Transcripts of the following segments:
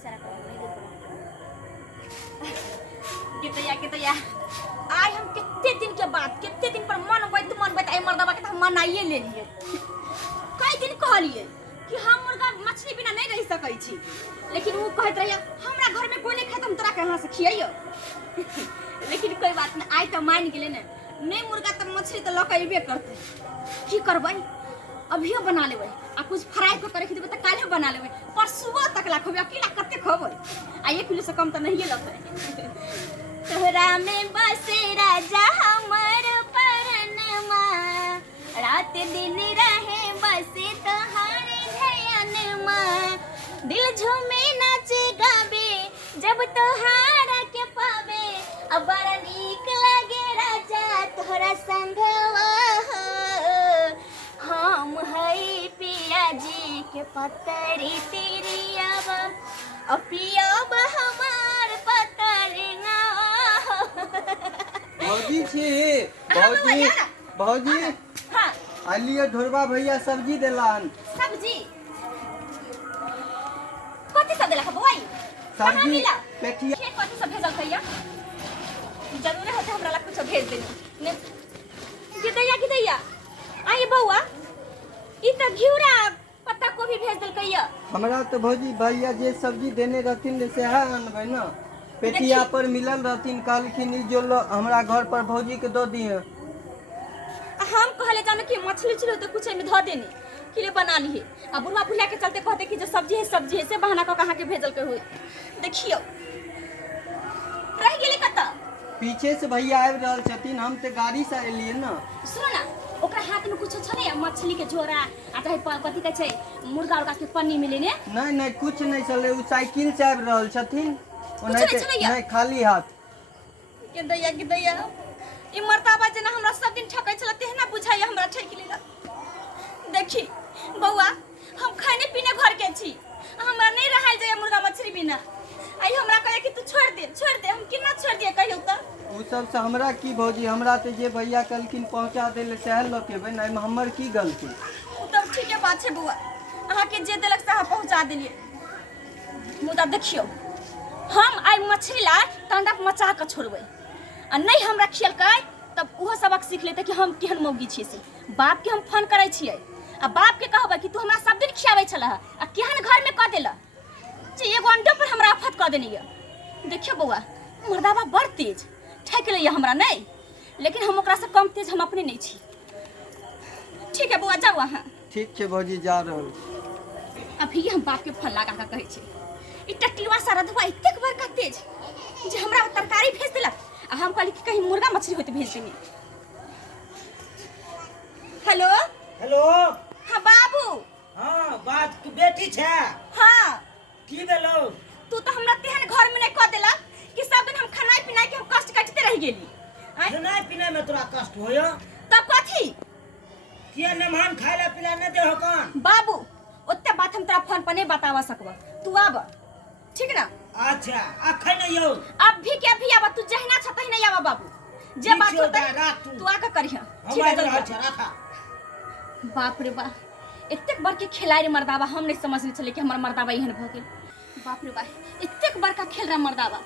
इशारा कर कितया आज हम कितने दिन के बाद कितने दिन पर मन आई मर्दबा के हम मनाइए ले लिए कई दिन कहलिए कि हम मुर्गा मछली बिना नहीं रह सकै छी लेकिन वो कहत रहिए हमरा घर में कोई नहीं खाता हम तोरा कहां से खियाइयो लेकिन कोई बात नहीं आई तो मान गेले नहीं मुर्गा तो मछली तो लकइबे करते की करबै अभियो बना लेबै आ कुछ फ्राई को करे खिदबे त काले बना लेबै परसुओ तक ला खबे अकेला कते खबै आ 1 किलो से कम तो नहीं लगतै तोहरा में बसे राजा हमर परनमा रात दिन रहे बसे तोहारे ध्यानमा दिल झूमे नाचे गावे जब तोहारा के पावे अब बड़ा नीक लागे राजा तोहरा संगवा हम हई पिया जी के पतरी तिरियावा पियाब हमार पतरिया भौजी छी भौजी हां आलिए ढोरबा भैया सब्जी देलन सब्जी कथि सब देलक बौआ सब्जी पेटिया के कथि सब भेजल खैया जरूर है हमरा ला कुछ भेज देनी ने गिदैया आए बौआ ई त घिउरा पत्ता कोबी भेज देल कहिया हमरा तो भौजी भैया जे सब्जी देने रहथिन से है अनबै ना पेटिया पर मिलल रहथिन कहलखिन जो हमरा घर पर भौजी के दो दिए हम कहले जाने कि मछली छिलो तो कुछ में ध देनी कि ले बना लिए आ बुढ़वा बुढ़िया के चलते कहते कि जो सब्जी है से बहाना क कहां के भेजल के होई देखियो रह गेली कत पीछे से भैया आबि रहल छथिन हम ते गाड़ी से एलिए ना सुनो ना ओकरा हाथ में कुछ छले मछली के झोरा आ चाहे कथि के छै मुर्गा उर्गा के पन्नी मिले ने नहीं कुछ नहीं चले उ साइकिल से आबि रहल छथिन नहीं खाली हाथ के दैया ई मर्दाबा जना हमरा सब दिन ठकै छल तेहना बुझाइया हमरा ठक लेला देखी बौआ हम खाने पीने घर के छी हमरा नहीं रहल जाय मुर्गा मछली बिना आई हमरा कहे कि तू छोड़ दे हम कितना छोड़ दिए कहियो त उ सब से हमरा की भौजी हमरा ते जे भैया कहलखिन पहुंचा देले सहल ल के बे नहीं हमर की गलती तब ठीक है बात है बुआ अहाँ के जे देलक से पहुंचा देलिए मुदा देखियो हम आई मछली ला तांडव मचा के छोड़बै आ नहीं हमरा खियलकै तब उहो सबक सीख लेते कि हम केहन मौगी छी से बाप के हम फोन करै छियै आ बाप के कहबै कि तू हमरा सब दिन खियाबै छला आ केहन घर में क देला जे एगो अंडा पर हमरा आफत क देनी है देखियो बौआ मर्दाबा बड़ तेज ठक लैया हमरा नहीं लेकिन हम ओकरा से कम तेज हम अपने नहीं छी ठीक है बुआ जाओ अहाँ ठीक छै भौजी जा रहल अभी हम बाप के फोन लगा के कहै छी ई टट्टीवा सारा धुआ इतक बड़का तेज जे हमरा तरकारी भेज देलक आ हम कहली कि कहीं मुर्गा मछली होते भेज देनी हेलो हां बाबू हां बात की बेटी छे हां की भेलो तू तो हमरा तेहन घर में नहीं क देला कि सब दिन हम खाना पीना के हम कष्ट काटते रह गेली खाना पीना में तोरा कष्ट होयो तब कथी किया मेहमान खाइला पिला न दे हो कौन बाबू ओते बात हम तोरा फोन पर नहीं बतावा सकबो तू आब ठीक ना अच्छा अखन नहीं हो अब भी के अभी आब तू जहना छतही नहीं आवा बाबू जे बात होतै तू आके करिया ठीक है जल्दी रखा बाप रे बा इतक बड़ के खिलाड़ी मर्दाबा हम नहीं समझने चले कि हमर मर्दाबा एहन भ गेल बाप रे बा इतक बड़का खेल रहा मर्दाबा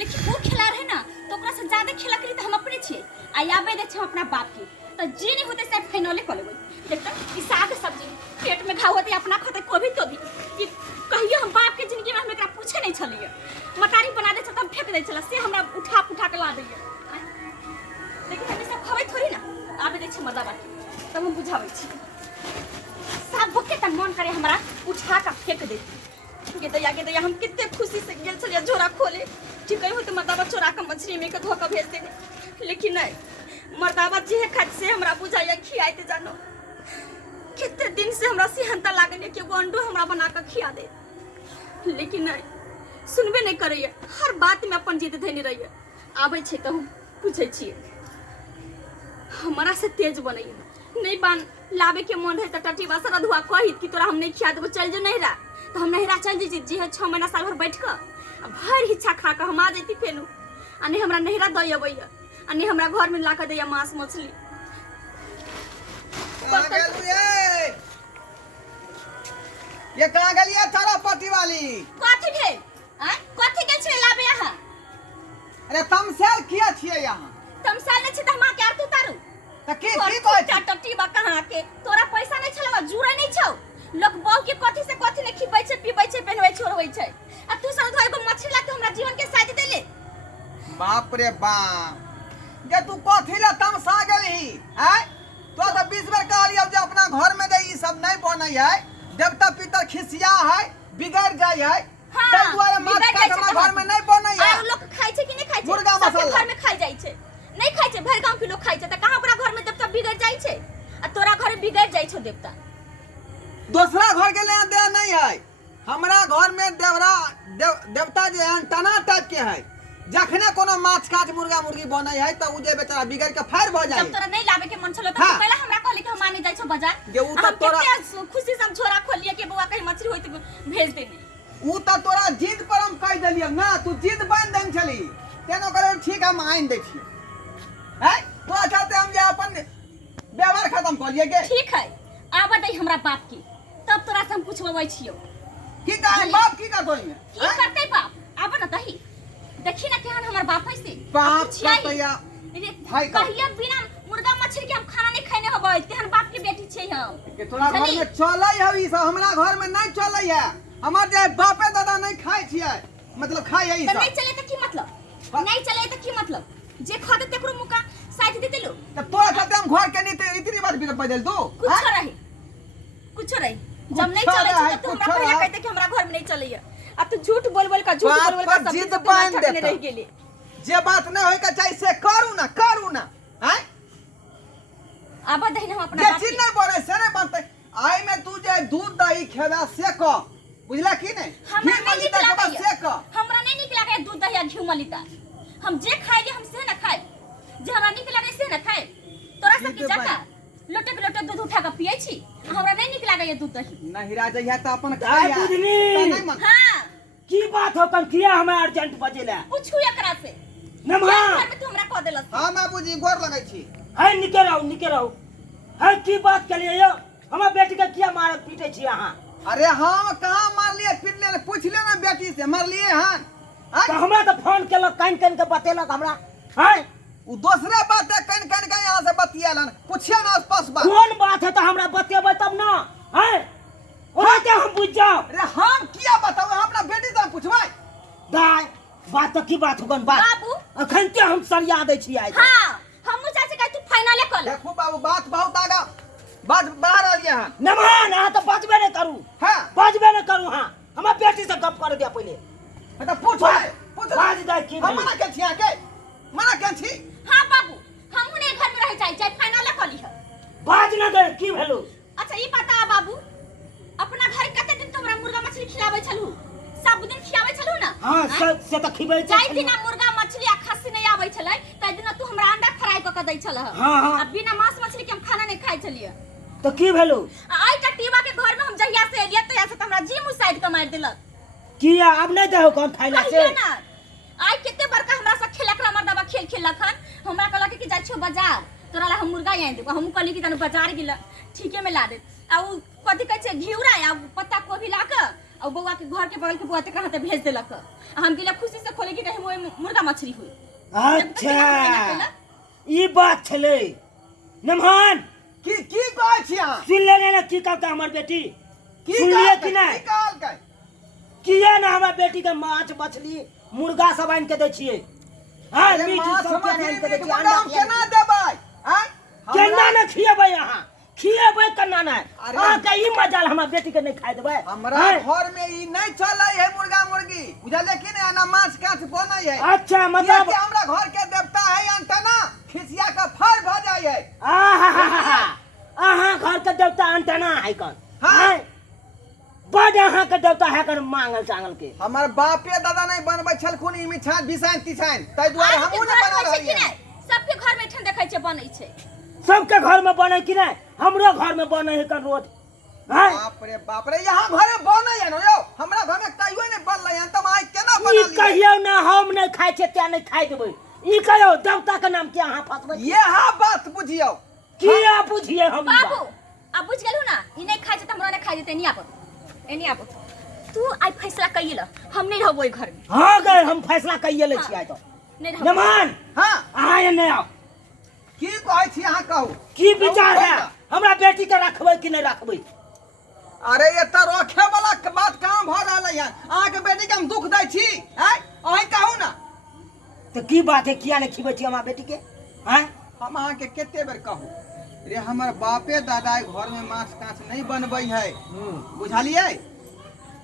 लेकिन वो खिला रहे ना तो ओकरा से ज्यादा खेला करी तो हम अपने छिए आ आबे दे हम अपना बाप के तो जे नहीं होते से फाइनले कर लेबै देखता ई साग सब्जी पेट में घाव होते अपना खते कोभी तो भी कि कहियो हम बाप के जिंदगी में हम एकरा पूछे नहीं छलिए मतारी बना दे त हम फेंक दे छला से हमरा उठा के ला दैए लेकिन हम सब खबै थोड़ी ना आबे दे छ मर्दाबा तब हम बुझाबै छी साग भूखे त मन करे हमरा उठा के फेंक दे के दैया हम कितने खुशी से गेल छलिए झोरा खोले ठीक है तो मर्दाबा चोरा के मछली में के धोखा भेज देने लेकिन नहीं मर्दाबा जे खात से हमरा बुझाइया खियाते जानो कितने दिन से हमरा सिहनता लागने के अंडो हमरा बना के खिया दे लेकिन नहीं सुनबे नहीं करैया हर बात में अपन जिद धैनी रहिए आबै छै कहूँ पूछे छिए हमरा से तेज बनैया नहीं बान लावे के मन है त टटीवा से रधुआ कहित कि तोरा हम नहीं खिया देबो चल जो नहीं रा तो हम नहिरा चल जी जी 6 महीना साल भर बैठ के भर इच्छा खा के हम आ जैती फेनु आ नहीं हमरा नहिरा दय अबैया आ नहीं हमरा घर में ला के दैया मांस मछली ये कहाँ गलिया तारा पति वाली कथी भेल छियै यहाँ तमसाल नै छै त हमरा के आर तू तारू त की कहै छी टट्टी बा कहां के तोरा पैसा नै छलवा जुरै नै छौ लोग बाऊ के कथि से कथि नै खिबै छै पीबै छै पहनबै छोड़बै छै आ तू सब तो एगो मछली ला के हमरा जीवन के साथ देले बाप रे बाप जे तू कथि ला तमसा गेलही हैं तो 20 बेर कहलियौ जे अपना घर में दे ई सब नहीं बनै है देवता पितर खिसिया है बिगड़ जाय है तै दुआरे माछ काट हमरा घर में नहीं बनै है आ लोग खाइ छै कि नै खाइ छै मुर्गा मसाला घर में खाइ जाइ छै नै खाइ छै भर गांव के लोग खाइ छै त कहां ओकरा घर में देवता बिगड़ जाइ छै आ तोरा घर बिगड़ जाइ छौ देवता दूसरा घर के लेन देन नहीं है हमरा घर में देवता जे है तना टाइप के है जखने कोनो माछ काट मुर्गा मुर्गी बनै है त उ जे बेचारा बिगड़ के फायर भ जाय जब तोरा नहीं लावे के मन छलो त पहले हमरा कहली कि हम आने जाइ छौ बाजार जे उ त तोरा खुशी से हम छोरा खोलिए के बुआ कहीं मछली होई त भेज देनी उ त तोरा जिद पर हम कह देलियै ना तू जिद बन देन छली तेनो करे ठीक हम आइन दै छी हैं तोरा चाहते हम जे अपन व्यवहार खत्म कर लिए के ठीक है आबा दई हमरा बाप की तब तोरा से हम पूछबबै छियो की कहे बाप की करतै में की करतै बाप आबा न दही देखी ना केहन हमर बाप है से बाप कतैया भाई का कहिया बिना मुर्गा मछली के हम खाना नहीं खाने होबै तेहन बाप के बेटी छै हम के तोरा घर में चलै है ई सब हमरा घर में नहीं चलै है हमर जे बापे दादा नहीं खाय छियै मतलब खाय है ई सब नहीं चले त की मतलब नहीं चले त की मतलब जे खा दे तेकरो मुका साथ देते लो त तोरा खाते हम घर के रीति रिवाज बिगड़ बदल दू कुछ रही जब नहीं चले छ तो हमरा पहले कहते कि हमरा घर में नहीं चलैया अब तू झूठ बोल बोल का सब जिद बांध देता रह गेली जे बात नहीं होय के चाहिए से करू ना हैं आबा दही हम अपना जे चीज नहीं बोले से नहीं बनते आई में तू जे दूध दही खेवा से क बुझला की नहीं हमरा घी नहीं मलिता निक के से क हमरा नहीं निक लागे दूध दही घी मलिता हम जे खाइले हम से ना खाइ जे हमरा निक लागे से ना खाइ तोरा सब की जाका लोटे के लोटे दूध उठा के पियै छी हमरा नहीं निक लागे दूध दही नहीं राजा है त अपन दाई खाया बुझनी। नहीं मन हां की बात हो कल किया हमें अर्जेंट बजेला पूछू एकरा से नमहा घर में तू हमरा कह देलस हां मैं बुझी गोर लगै छी है निके रहो है की बात के लिए यो हमार बेटी के किया मारत पीटे छी अहाँ अरे हम कहां मार लिए फिर ले पूछ ले ना बेटी से मार लिए हन तो हमरा तो फोन केलक कान के बतेलक हमरा है उ दूसरे बात है कन के यहां से बतियालन पूछिए ना आसपास बात कौन बात है तो हमरा बतेबै तब ना है ओरा के हम बुझ जाओ अरे हम किया बताओ अपना बेटी से पूछबै दाई बात तो की बात होगन बात बाबू अखन के हम सरिया दै छी आई हां हम चाचे का तू फाइनल कर ले देखो बाबू बात बहुत आगा बात बाहर आ गया है नमहान आ तो बजबे नहीं करू हां बजबे नहीं करू हां हमार बेटी से गप कर दिया पहले तो पूछ बाज दाई की हम मना के छिया के मना के छी हां बाबू हम ने घर में रह जाई फाइनल कर ली है बाज ना दे की भेलो अच्छा ई बता बाबू अपना घर कते दिन तोरा मुर्गा मछली खिलावे छलहु सब दिन खिलावे छलहु ना हां से तो खिबै जाई दिन मुर्गा मछली आ खस्सी नहीं आवे छलै तै दिन तू हमरा अंडा फ्राई क के दै छलह हां आ बिना मांस मछली के हम खाना नहीं खाइ छलिए तो की भेलो आई टटीवा के घर में हम जहिया से एलिया तहिया से हमरा जी मुंह साइड के मार देलक किया अब नहीं देहो कौन खाइला से कहिए ना आई केते बड़का हमरा से खेलक मर्दाबा खेल खेलक हन हमरा कहलक कि जाई छो बाजार तोरा ला हम मुर्गा आइन देबो हम कहली कि तने बाजार गेल ठीके में ला दे आ उ कथि कहै छै घिउरा आ पत्ता कोबी ला के आ बौआ के घर के बगल के बुआ ते कहां ते भेज देलक आ हम दिला खुशी से खोले कि कहीं मोए मुर्गा मछली हुई अच्छा ई बात छले नमहान की कहै छी अहाँ सुन ले ना की कहता हमर बेटी की सुन लिया कि नहीं की कहल के किया ना हमरा बेटी के माछ मछली मुर्गा सब आइन के दै छियै हां मीट सब आइन के दै छियै अंडा केना देबै हैं केना न खियबै अहाँ खियबै केना न अरे अहाँ के ई मजाल हमरा बेटी के नहीं खाइ देबै हमरा घर में ई नहीं चलै है मुर्गा मुर्गी बुझले कि नहीं ना मांस काट बनै है अच्छा मतलब कि हमरा घर के देवता है अंतना खिसिया के फर भ जाय है आहा अहाँ घर के देवता अंतना है कन हां बड़ अहाँ के देवता है कन मांगल चांगल के हमर बापे दादा नहीं बनबै छलखुन ई मिठाई बिसाइन तिसाइन तै दुआरे हमहु नहीं बना रहलियै सबके घर में ठन देखै छै बनै छै सबके घर में बने कि नहीं हमरो घर में बने है कन रोज हां बाप रे यहाँ घरे बनै है न यौ हमरा घर में कहियो नहीं बनलै हन त आइ केना बना ई लियै कहियो ना हम नहीं खाइ छै त्या नहीं खाइ देबै ई कहियो देवता के नाम के अहाँ फसबै यह बात बुझियौ किया बुझिए हम बाबू अब बुझ गेलू ना ई नहीं खाइ छै त हमरा नहीं खाइ देते नहीं आब एनी आब तू आई फैसला कइले हम नहीं रहबो ई घर में हां गए हम फैसला कइले ले छी आइ तो नहीं रहब। मेहमान हाँ अहाँ एने आओ। की कहै छी अहाँ कहू की विचार है हमरा बेटी के रखबै कि नहीं रखबै? अरे एतऽ रखे वाला के बात कहाँ भऽ रहल है अहाँके बेटी के हम दुख दै छी अहीं कहू ना। तो की बात है किया नहीं खिबै छी हमरा बेटी के? हैं हम अहाँके कते बेर कहू रे हमर बापे दादा घर में माछ काँच नहीं बनबै है बुझलियै।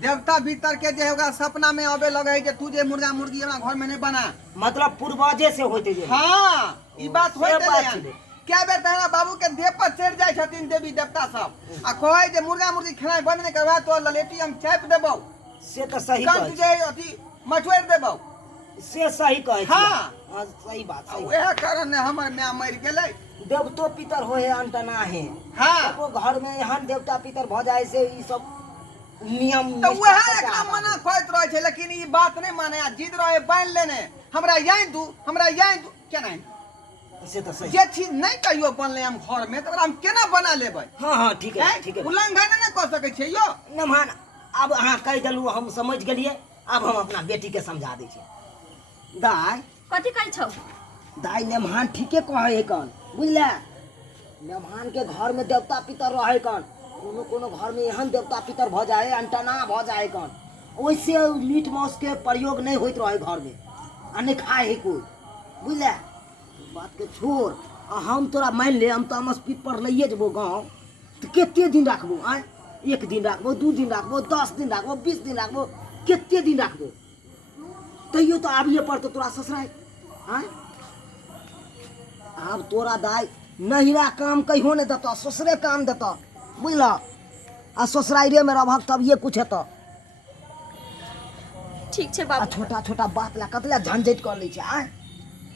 देवता भीतर के जे होगा सपना में आवे लगे है जे तू जे मुर्गा मुर्गी हमरा घर में नहीं बना। मतलब पूर्वजे से होते जे। हाँ ई बात से होते बात है। छलै। क्या बेर तहरा बाबू के देह पर चढ़ जाय छथिन देवी देवता सब आ कहै जे मुर्गा मुर्गी खेनाइ बंद नहीं करबा तो ललेटी हम चापि देबौ से तो सही कंठ कहै जे अथी मठोरि देबौ। छी। से सही कहै छी। हाँ। हाँ, सही बात सही। वह कारण हमर माय मरि गेलै। देवतो पितर होए अंतना है। हाँ वो घर में एहन देवता पितर भ जाए से ई सब नियम तो निष्ठा वह सबके एकरा आगाँ मना करैत रहै छै लेकिन ई बात नहीं माने आ जिद रहे बांध लेने हमरा यहीं दू केना है? से तो सही। जे चीज नहीं कहियो बनले हम घर में तो हम केना बना लेबै? हाँ हाँ ठीक है ठीक है। उल्लंघन नहीं कर सकै छियै यो। मेहमान अब अहाँ कह देलू हम समझ गेलिए। अब हम अपना बेटी के समझा दै छी। दाई कथी कहै छौ? दाई मेहमान ठीके कहे है कन बुझले। मेहमान के घर में देवता पितर रहे कन कोनो कोनो घर में एहन देवता पितर भ जाए अंटना भ जाए कन वैसे मीट मांस के प्रयोग नहीं होइत रहे घर में आ नहीं खाए है कोई बुझले। बात के छोड़ आ हम तोरा मान ले हम तो अमस्पीट पर लइए जबो गाँव तो केते दिन रखबो आय? 1 दिन रखबो 2 दिन रखबो 10 दिन रखबो 20 दिन रखबो केते दिन रखबो तैयो तो आबिए पड़तो तोरा ससुराल आय। अब तोरा दाई नहिरा काम कहियो नहीं देता ससुरे काम देता बुझल। आ ससुराइरे में रहब तब ये कुछ हेतौ। ठीक छै आ बाबू। छोटा छोटा बात ला कतला झंझट कर लै छै आय।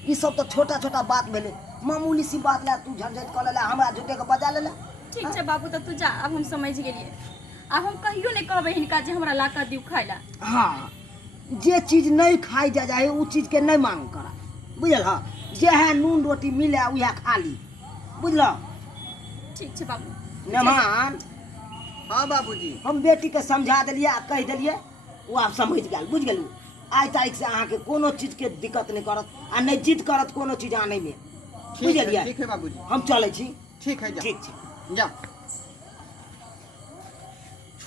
ई सब तो छोटा छोटा बात भेलै मामूली सी बात ला तू झंझट कर लेला हमरा झूठे के बजा लेला। ठीक छै बाबू तो तू जा अब हम समझ गेलिए। अब हम कहियो नहीं कहबै हिनका जे हमरा ला कर दिउ खाइ ला। हाँ जे चीज नहीं खाई जा जाए उ चीज के नहीं मांग करा बुझल। हाँ जे है नून रोटी मिले उहे खा ली बुझल। ठीक छै बाबू। मेहमान हाँ बाबूजी हम बेटी के समझा देलिए आ कह देलिए वो आप समझ गेल बुझ गेलू। आइ तारीख से अहाँ के कोनो चीज के दिक्कत नहीं करत आ नहीं जिद करत कोनो चीज आने में बुझलिए। ठीक है बाबूजी हम चले छी। ठीक है जा ठीक छै। जा।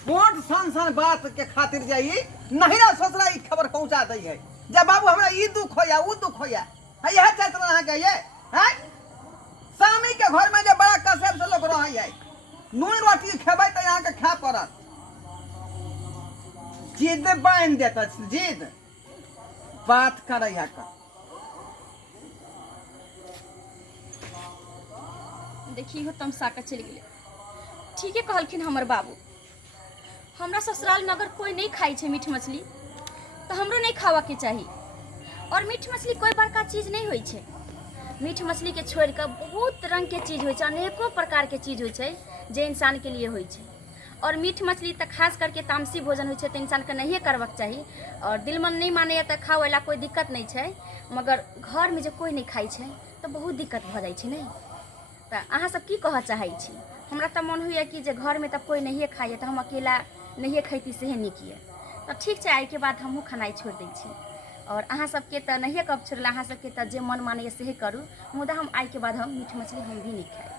छोट सन बात के खातिर जाई नहिरा ससुरा ई खबर पहुंचा दै है जे बाबू हमरा ई दुख होया उ दुख होया है यह चैत्र अहाँ के ये है। स्वामी के घर में जे बड़ा कसब से लोग रहै है नून रोटी खेबै त यहाँ के खा पड़त। जिद बांध देता जिद बात करे है का। देखी हो तमसा के चल गेले। ठीके कहलखिन हमर बाबू। हमरा ससुराल में अगर कोई नहीं खाई छे मीठ मछली तो हमरो नहीं खावा के चाहिए। और मीठ मछली कोई बड़का चीज नहीं होई छे। मीठ मछली के छोड़ के बहुत रंग के चीज होई छे अनेकों प्रकार के चीज होई छे जे इंसान के लिए होई छे। और मीठ मछली तो खास करके तामसी भोजन होई छे तो इंसान के नहीं करबाक चाहिए। और दिल मन नहीं माने तो खावेला कोई दिक्कत नहीं छे मगर घर में जो कोई नहीं खाई छे तो बहुत दिक्कत भ जाई छे नहीं। तो अहाँ सब की कह चाहे छी? हमरा तो मन हुई कि जे घर में तब कोई नहीं खाइए तो हम अकेला नहीं खैती से नीक ये। तो ठीक है आई के बाद हमहूँ खानाई छोड़ दै छी। और अहाँ सबके तो नहीं कब छोड़ला अहाँ सबके तो जे मन माने से करूँ मुदा हम आई के बाद हम मीठ मछली हम भी नहीं खाए।